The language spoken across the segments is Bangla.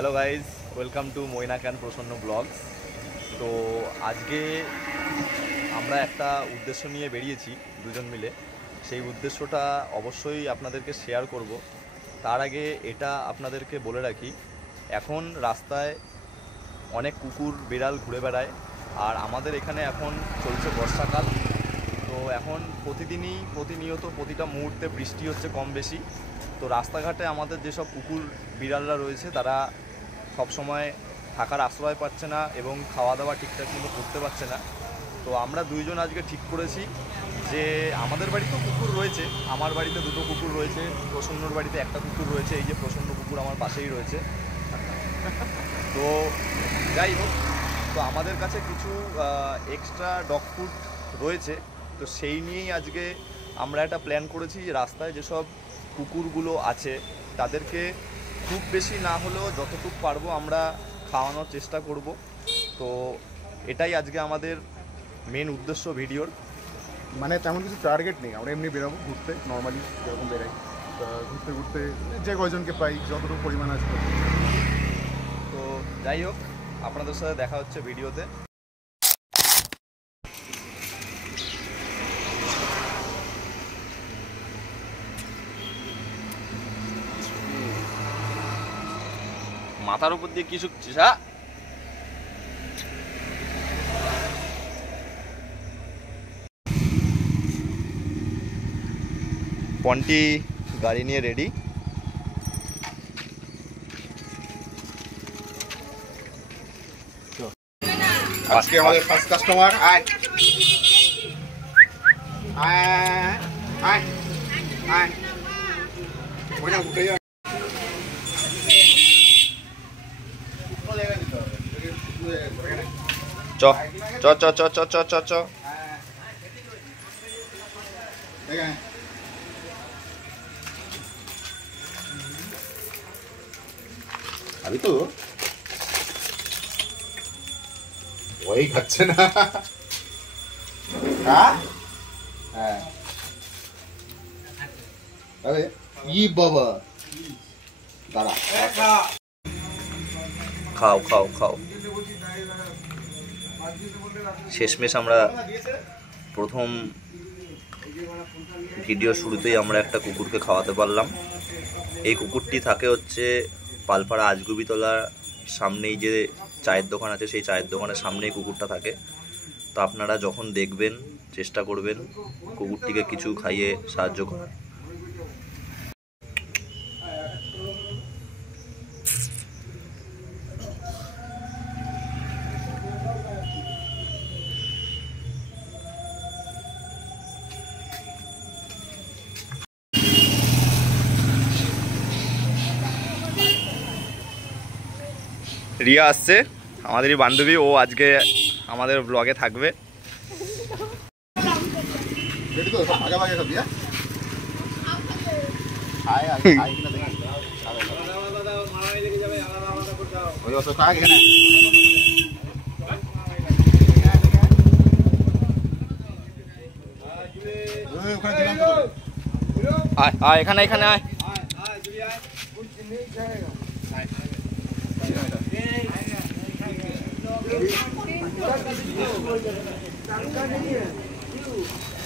Hello guys, welcome to Mainak and প্রসন্ন ব্লগস। তো আজকে আমরা একটা উদ্দেশ্য নিয়ে বেরিয়েছি দুজন মিলে। সেই উদ্দেশ্যটা অবশ্যই আপনাদেরকে শেয়ার করব। তার আগে এটা আপনাদেরকে বলে রাখি, এখন রাস্তায় অনেক কুকুর বিড়াল ঘুরে বেড়ায়, আর আমাদের এখানে এখন চলছে বর্ষাকাল। তো এখন প্রতিনিয়ত প্রতিটা মুহূর্তে বৃষ্টি হচ্ছে কম বেশি। তো রাস্তাঘাটে আমাদের যেসব কুকুর বিড়ালরা রয়েছে তারা সব সময় থাকার আশ্রয় পাচ্ছে না এবং খাওয়া দাওয়া ঠিকঠাক মতো করতে পারছে না। তো আমরা দুইজন আজকে ঠিক করেছি যে আমাদের বাড়িতেও কুকুর রয়েছে, আমার বাড়িতে দুটো কুকুর রয়েছে, প্রসন্নর বাড়িতে একটা কুকুর রয়েছে, এই যে প্রসন্ন কুকুর আমার পাশেই রয়েছে। তো যাই হোক, তো আমাদের কাছে কিছু এক্সট্রা ডগ ফুড রয়েছে। তো সেই নিয়েই আজকে আমরা একটা প্ল্যান করেছি, রাস্তায় যেসব কুকুরগুলো আছে তাদেরকে খুব বেশি না হলেও যতটুকু পারবো আমরা খাওয়ানোর চেষ্টা করব। তো এটাই আজকে আমাদের মেন উদ্দেশ্য ভিডিওর। মানে তেমন কিছু টার্গেট নেই, আমরা এমনি বেরোবো ঘুরতে, নর্মালি যেরকম বেরাই ঘুরতে ঘুরতে যে কয়জনকে পাই যতটুকু পরিমাণ আছে। তো যাই হোক, আপনাদের সাথে দেখা হচ্ছে ভিডিওতে। মাথার উপর দিয়ে কি শুকছিস? হ্যাঁ, পন্টি গাড়ি নিয়ে রেডি। আজকে আমাদের ফার্স্ট কাস্টমার। আয় আয় আয় আয় ওই না উঠে যা। চ চ চ চ চ চ চ চ আমি তো ওই খাচ্ছে না। হ্যাঁ আরে ই বাবা দাঁড়া, খাও খাও খাও। শেষমেশ আমরা প্রথম ভিডিও শুরুতেই আমরা একটা কুকুরকে খাওয়াতে পারলাম। এই কুকুরটি থাকে হচ্ছে পালপাড়া আজগুবিতলার সামনেই যে চায়ের দোকান আছে, সেই চায়ের দোকানের সামনেই কুকুরটা থাকে। তো আপনারা যখন দেখবেন চেষ্টা করবেন কুকুরটিকে কিছু খাইয়ে সাহায্য করার। রিয়া আসছে, আমাদেরই বান্ধবী, ও আজকে আমাদের ব্লগে থাকবে। আয় আয়, এখানে এখানে আয়।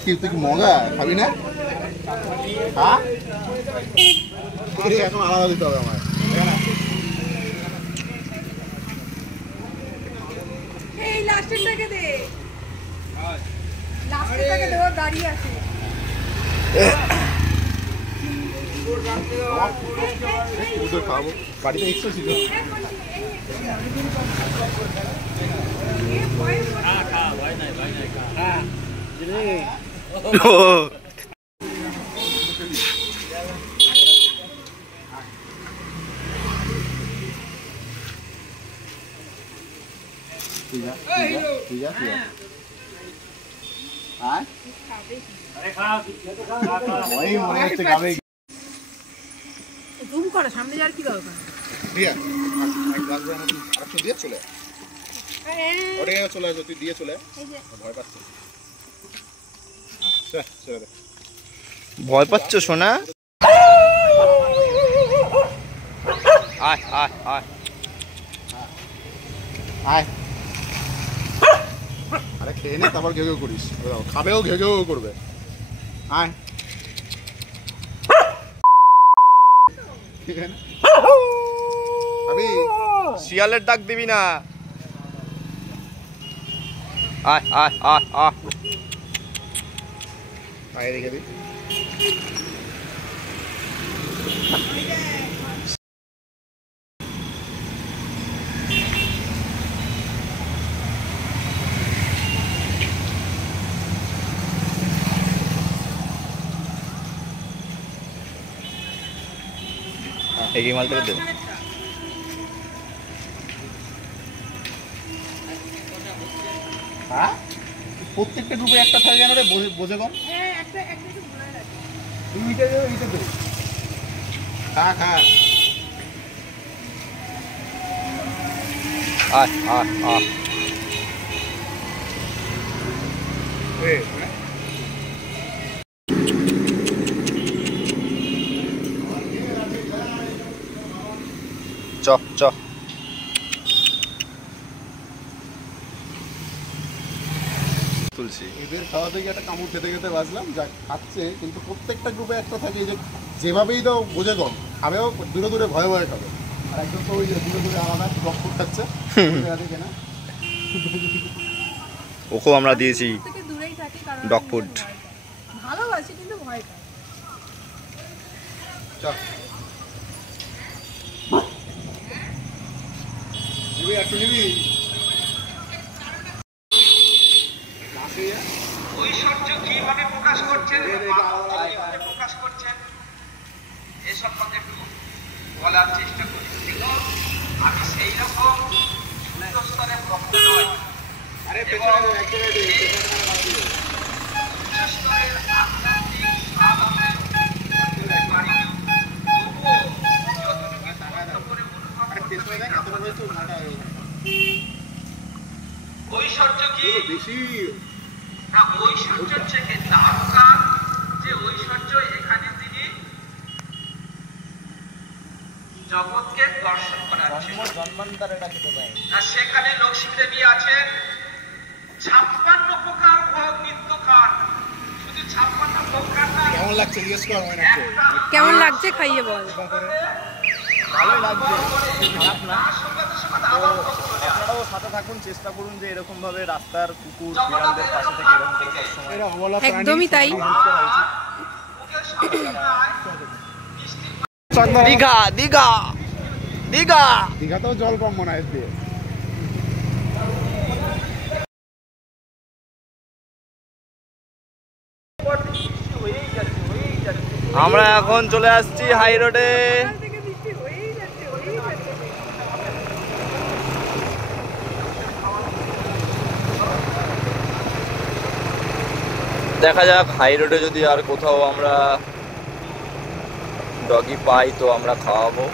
কি তুই কি মগা খাবি না? হ্যাঁ এখন আলাদা দিতে হবে আমার। এই লাস্টেরটাকে দে, লাস্টেরটাকে দে, ও দাঁড়িয়ে আছে। খাবো বাড়িতে এক্সট্রা ছিল। জুম করো, সামনে যাওয়ার কি দরকার? দিয়ে চলে ওরে চলে আসো, তুই দিয়ে চলে ভয় পাচ্ছে। ভয় পাচ্ছ সোনা? আয় আয় আয় আয় আরে খেয়ে নে তারপর ঘেউ ঘেউ করিস খাবেও ঘেউ ঘেউ করবে আয় আমি শিয়ালের ডাক দিবি না। আয় আয় আয় আয়। আয় রেখে দিই এই মালটা দে। হ্যাঁ প্রত্যেকটা গ্রুপে একটা থাকে কেন রে বোঝে কম হ্যাঁ একটা একটু ভুলে রাখি। তুই মিটে দেবে মিটে দেবে খা খা আয় আয় আয়। চ চ। তুলছি এদের খাওয়া থেকে একটা কামড় খেতে খেতে বাঁচলাম যা খাচ্ছে কিন্তু প্রত্যেকটা গ্রুপে একটা থাকে যে যেভাবেই দাও বোঝে কম খাবেও দূরে দূরে ভয়ে ভয়ে খাবে আর একদম তো ওই যে দূরে দূরে আলাদা ডগ ফুড খাচ্ছে দেখে না ওকেও আমরা দিয়েছি থেকে দূরেই থাকি কারণ ডগ ফুড। ভালোবাসি কিন্তু ভয় পাই। চল নিবি একটু নিবি ঐশ্বর্য কিভাবে প্রকাশ করছেন কিভাবে প্রকাশ করছেন এ সম্পর্কে একটু বলার চেষ্টা করি। দেখুন আমি সেই রকম উচ্চ স্তরের ভক্ত নই এবং উচ্চ স্তরের আধ্যাত্মিক স্বাদ আমি করতে পারিনি। তবুও যতটুকু সাহায্য করে অনুভব করতে পারি ঐশ্বর্য কি বেশি না ঐশ্বর্য থেকে তারকার যে ঐশ্বর্য এখানে তিনি জগৎকে দর্শন করাচ্ছেন। আর সেখানে লক্ষ্মী দেবী আছেন 56 প্রকার ভোগ নিত্য খান। শুধু 56 প্রকার না কেমন লাগছে জিজ্ঞেস কর ময়নাকে কেমন লাগছে খাইয়ে বল। ভালোই লাগছে, খারাপ না। আপনারাও সাথে থাকুন, চেষ্টা করুন যে এরকম ভাবে রাস্তার কুকুর বিড়ালদের পাশে থেকে এরকম করে সবসময় এরা অবলা প্রাণী একদমই তাই। দীঘা দীঘা দীঘা। দীঘাতেও জল কম মনে হয় দিয়ে আমরা এখন চলে আসছি হাই রোডে। দেখা যাক হাই রোডে যদি আর কোথাও আমরা ডগি পাই তো আমরা খাওয়াবো।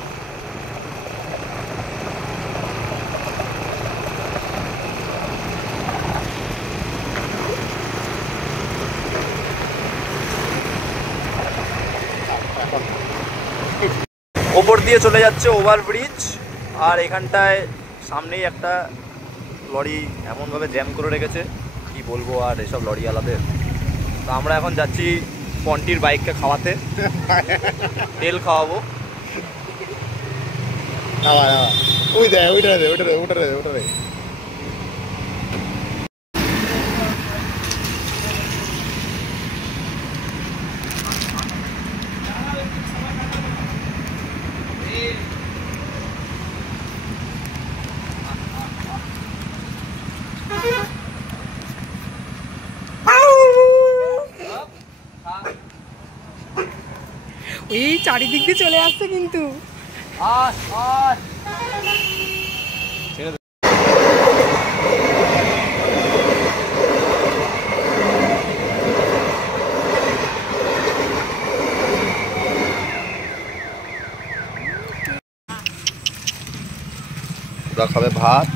ওপর দিয়ে চলে যাচ্ছে ওভারব্রিজ, আর এখানটায় সামনেই একটা লরি এমনভাবে জ্যাম করে রেখেছে কি বলবো আর এসব লরিওয়ালাদের। তো আমরা এখন যাচ্ছি পন্টির বাইককে খাওয়াতে, তেল খাওয়াবো। ওই দে ওইটা দে ওইটা দে ওটা দে ওটা দে এই চারিদিক দিয়ে চলে আসছে কিন্তু। খাবে ভাত,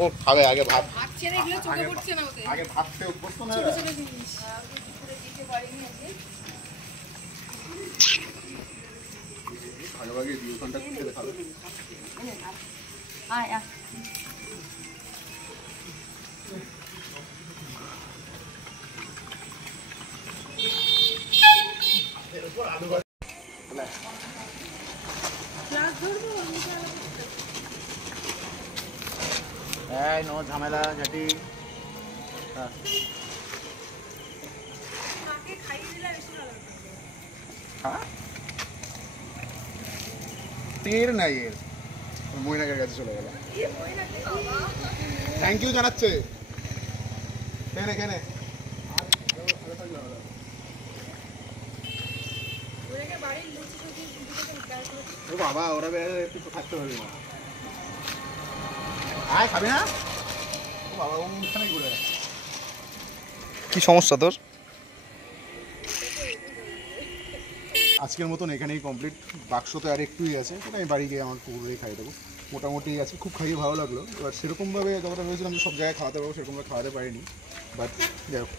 ও খাবে আগে ভাত ভাত ছেড়ে এগুলো চোখে পড়ছে না ওদের। আগে ভাত খেয়ে অভ্যস্ত না ছোট ছোট জিনিস। ভালোভাবে 2 ঘন্টা খেতে খাবে আয় আয় এই নো ঝামেলা ঝাটি। তীর নাই এর মইনাকের কাছে চলে গেল। থ্যাংক ইউ জানাচ্ছে। কেনে কেনে ও বাবা, ওরা একটু থাকতে পারবি না। আয় খাবি না? ও বাবা, ও মুখখানে ঘুরে গেছে। কি সমস্যা তোর? আজকের মতন এখানেই কমপ্লিট। বাক্সতে আর একটুই আছে, সেটা আমি বাড়ি গিয়ে আমার কুকুরেই খাইয়ে দেবো। মোটামুটি আছে, খুব খাইয়ে ভালো লাগলো। এবার সেরকমভাবে যতটা ভেবেছিলাম যে সব জায়গায় খাওয়াতে পারবো, সেরকমভাবে খাওয়াতে পারিনি। বাট যাই হোক,